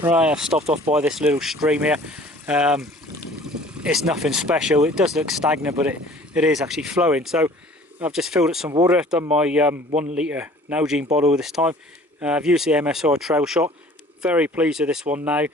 Right, I've stopped off by this little stream here. It's nothing special. It does look stagnant, but it is actually flowing. So I've just filled it some water. I've done my 1 litre Nalgene bottle this time. I've used the MSR Trail Shot. Very pleased with this one now.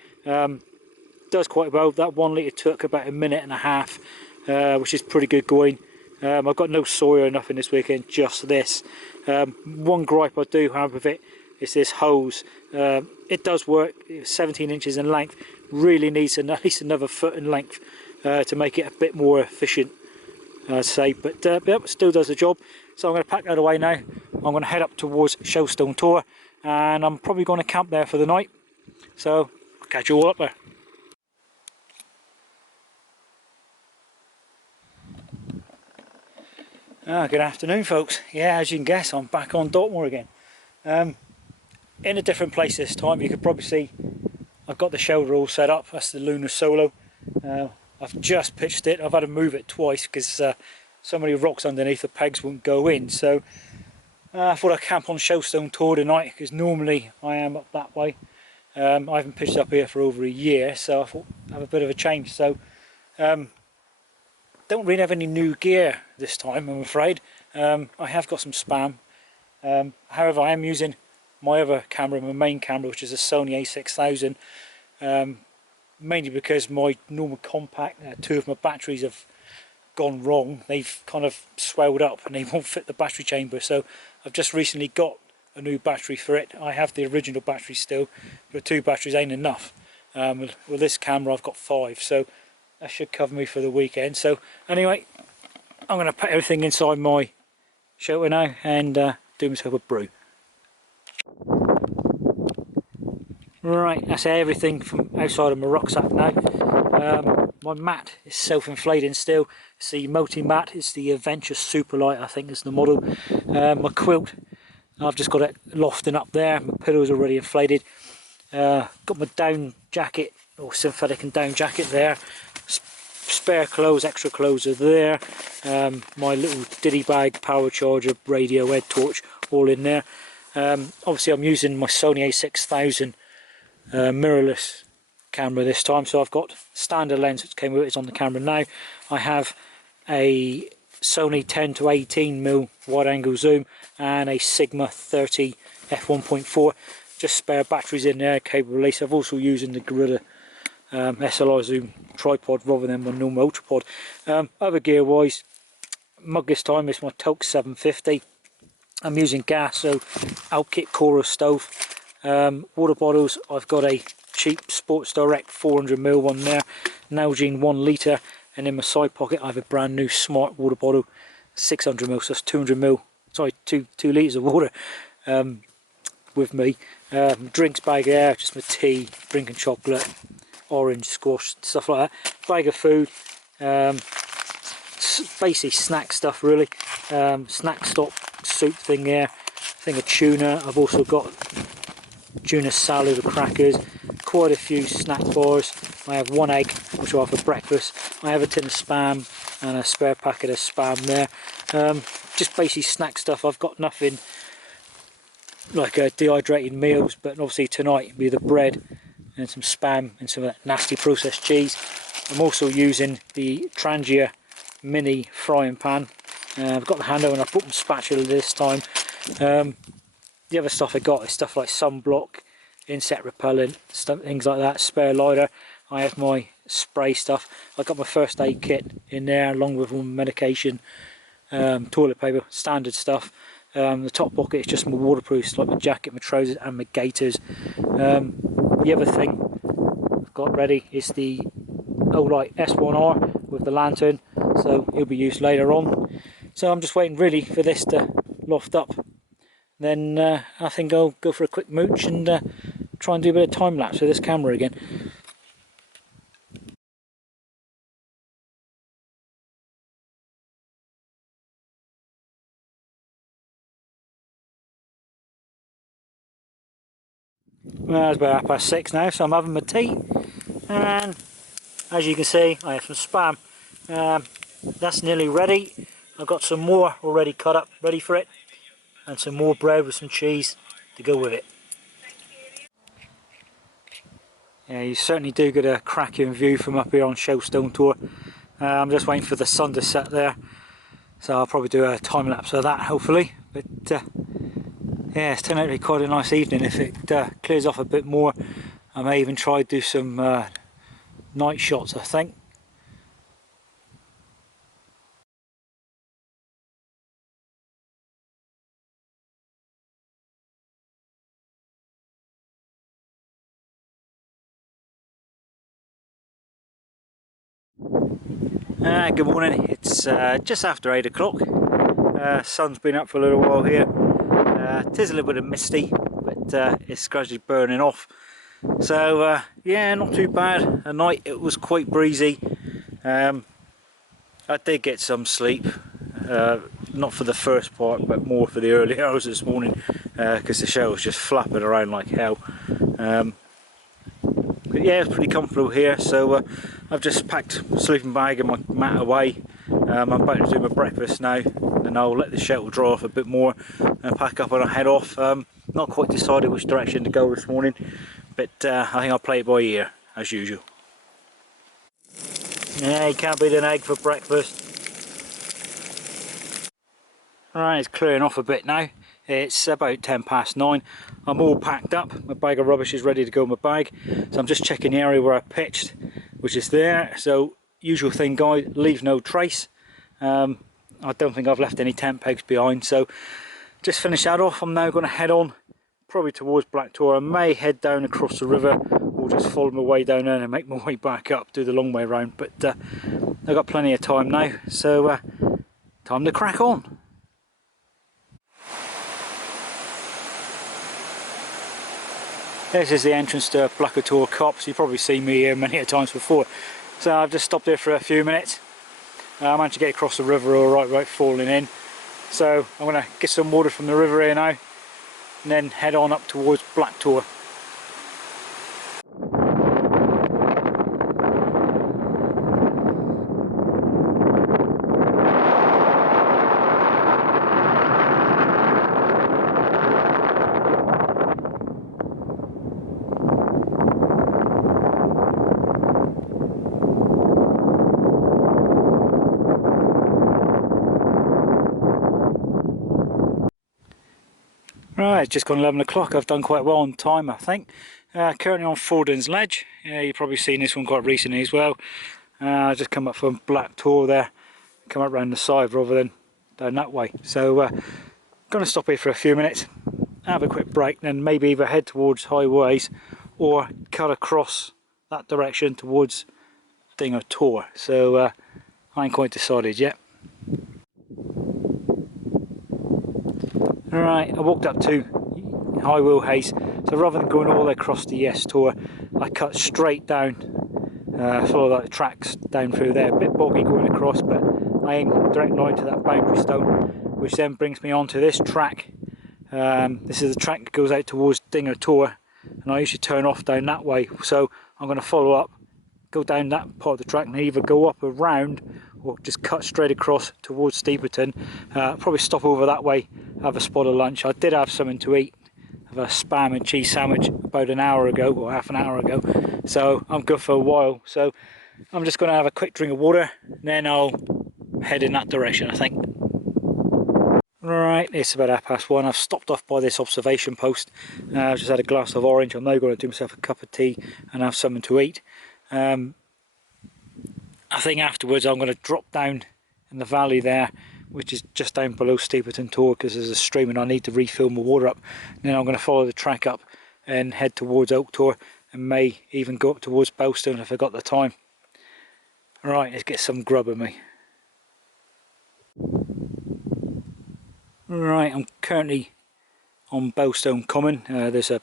Does quite well. That 1 litre took about 1.5 minutes, which is pretty good going. I've got no soy or nothing this weekend, just this. One gripe I do have with it is this hose. It does work. It's 17 inches in length. Really needs at least another foot in length to make it a bit more efficient, I'd say. But it still does the job. So I'm going to pack that away now. I'm going to head up towards Bellstone Tor, and I'm probably going to camp there for the night. So I'll catch you all up there. Good afternoon, folks. Yeah, as you can guess, I'm back on Dartmoor again. In a different place this time. You could probably see I've got the shelter all set up. That's the Lunar Solo. I've just pitched it. I've had to move it twice because so many rocks underneath, the pegs won't go in. So I thought I'd camp on Bellstone Tor tonight, because normally I am up that way. I haven't pitched up here for over a year, so I thought I'd have a bit of a change. So don't really have any new gear this time, I'm afraid. I have got some spam. However, I am using my other camera, my main camera, which is a Sony A6000, mainly because my normal compact, 2 of my batteries have gone wrong. They've kind of swelled up and they won't fit the battery chamber, so I've just recently got a new battery for it. I have the original battery still, but 2 batteries ain't enough. With this camera I've got 5, so that should cover me for the weekend. So anyway, I'm going to put everything inside my shelter now and do myself a brew. Right, that's everything from outside of my rucksack now. My mat is self-inflating still. It's the multi-mat. It's the Adventure Superlight, I think is the model. My quilt, I've just got it lofting up there. My pillow's already inflated. Got my down jacket, or synthetic and down jacket there. Spare clothes, extra clothes are there. My little diddy bag, power charger, radio, head torch, all in there. Obviously I'm using my Sony A6000 mirrorless camera this time, so I've got standard lens which came with it, is on the camera now. I have a Sony 10 to 18mm wide angle zoom and a Sigma 30 f1.4, just spare batteries in there, cable release. I've also using the Gorilla SLR zoom tripod rather than my normal ultra pod. Other gear wise, mug this time is my Talk 750. I'm using gas, so Alpkit Cora stove. Water bottles, I've got a cheap Sports Direct 400ml one there, Nalgene 1 litre, and in my side pocket I have a brand new Smart water bottle, 600ml, so that's 200ml, sorry, 2 litres of water with me. Drinks bag there, just my tea, drinking chocolate, orange, squash, stuff like that. Bag of food, basically snack stuff really. Snack stock soup thing there, thing of tuna. I've also got tuna salad with crackers, quite a few snack bars. I have 1 egg which I have for breakfast. I have a tin of spam and a spare packet of spam there. Just basically snack stuff. I've got nothing like dehydrated meals, but obviously tonight will be the bread and some spam and some of that nasty processed cheese. I'm also using the Trangia mini frying pan. I've got the handle and I put my spatula this time. The other stuff I got is stuff like sunblock, insect repellent, stuff, things like that, spare lighter. I have my spray stuff. I got my first aid kit in there along with all my medication, toilet paper, standard stuff. The top pocket is just my waterproofs, like my jacket, my trousers and my gaiters. The other thing I've got ready is the Olight S1R with the lantern, so it'll be used later on. So I'm just waiting really for this to loft up. Then I think I'll go for a quick mooch and try and do a bit of time lapse with this camera again. Well, it's about 6:30 now, so I'm having my tea, and as you can see I have some spam. That's nearly ready. I've got some more already cut up ready for it, and some more bread with some cheese to go with it. Yeah, you certainly do get a cracking view from up here on Shellstone Tor. I'm just waiting for the sun to set there, so I'll probably do a time lapse of that hopefully. But yeah, it's turned out to be quite a nice evening. If it clears off a bit more, I may even try to do some night shots, I think. Good morning, it's just after 8 o'clock. Sun's been up for a little while here. It is a little bit of misty, but it's gradually burning off. So yeah, not too bad. At night it was quite breezy. I did get some sleep, not for the first part, but more for the early hours this morning, because the show was just flapping around like hell. But yeah, it's pretty comfortable here, so I've just packed my sleeping bag and my mat away. I'm about to do my breakfast now, and I'll let the shuttle dry off a bit more and pack up and I'll head off. Not quite decided which direction to go this morning, but I think I'll play it by ear, as usual. Yeah, you can't beat an egg for breakfast. Alright, it's clearing off a bit now. It's about 10 past 9. I'm all packed up. My bag of rubbish is ready to go in my bag. So I'm just checking the area where I pitched, which is there. So, usual thing, guys, leave no trace. I don't think I've left any tent pegs behind. So, just finish that off. I'm now going to head on, probably towards Black Tor. I may head down across the river, or just follow my way down there and make my way back up, do the long way round. But I've got plenty of time now. So, time to crack on. This is the entrance to Black Tor Copse. You've probably seen me here many a times before. So I've just stopped here for a few minutes. I managed to get across the river all right without falling in. So I'm going to get some water from the river here now, and then head on up towards Black Tor. Right, it's just gone 11 o'clock. I've done quite well on time, I think. Currently on Fordon's Ledge. You've probably seen this one quite recently as well. I just come up from Black Tor there, come up round the side rather than down that way. So, going to stop here for a few minutes, have a quick break, then maybe either head towards Highways or cut across that direction towards Dinger Tor. So, I ain't quite decided yet. Alright, I walked up to High Wheel Haze, so rather than going all the way across the Yes Tor, I cut straight down, follow the tracks down through there, a bit boggy going across, but I aim direct line to that boundary stone, which then brings me onto this track. This is the track that goes out towards Dinger Tor, and I usually turn off down that way, so I'm going to follow up, go down that part of the track and either go up around or just cut straight across towards Steeperton. Probably stop over that way, have a spot of lunch. I did have something to eat, have a spam and cheese sandwich about an hour ago or half an hour ago, so I'm good for a while. So I'm just going to have a quick drink of water, then I'll head in that direction, I think. Right, it's about 1:30. I've stopped off by this observation post. I've just had a glass of orange. I'm now going to do myself a cup of tea and have something to eat. I think afterwards I'm going to drop down in the valley there, which is just down below Steeperton Tor, because there's a stream and I need to refill my water up. And then I'm going to follow the track up and head towards Oak Tor, and may even go up towards Bellstone if I've got the time. Right, let's get some grub in me. Right, I'm currently on Bellstone Common. There's a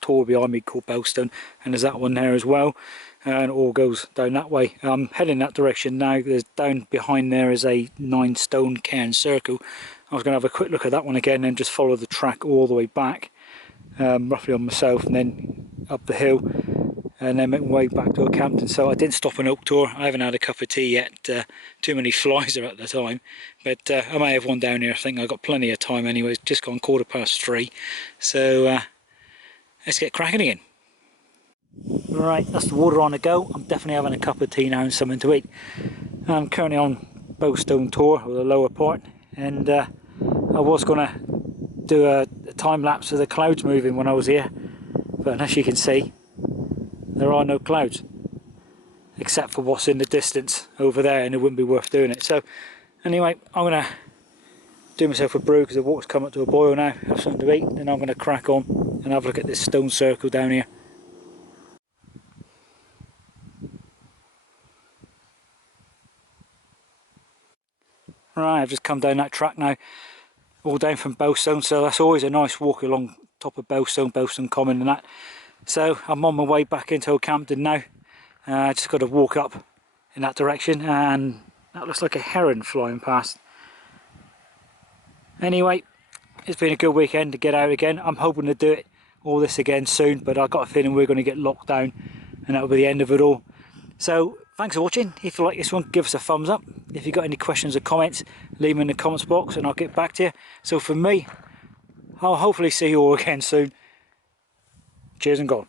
tor behind me called Bellstone, and there's that one there as well, and it all goes down that way. I'm heading that direction now. There's down behind there is a 9-stone cairn circle. I was going to have a quick look at that one again and just follow the track all the way back, roughly on myself, and then up the hill, and then make my way back to Oakhampton. So I did stop in Oak Tor. I haven't had a cup of tea yet. Too many flies are at the time, but I may have one down here. I think I've got plenty of time anyway. It's just gone 3:15, so let's get cracking again. Right, that's the water on the go. I'm definitely having a cup of tea now and something to eat. I'm currently on Bellstone tour, or the lower part, and I was going to do a time lapse of the clouds moving when I was here, but as you can see, there are no clouds except for what's in the distance over there, and it wouldn't be worth doing it. So anyway, I'm going to do myself a brew because the water's come up to a boil now, have something to eat, then I'm going to crack on and have a look at this stone circle down here. Right, I've just come down that track now, all down from Bellstone, so that's always a nice walk along top of Bellstone Common and that. So I'm on my way back into Oldcampton now. Just got to walk up in that direction, and that looks like a heron flying past. Anyway, it's been a good weekend to get out again. I'm hoping to do all this again soon, but I've got a feeling we're going to get locked down and that'll be the end of it all. So thanks for watching. If you like this one, give us a thumbs up. If you've got any questions or comments, leave them in the comments box and I'll get back to you. So for me, I'll hopefully see you all again soon. Cheers and God.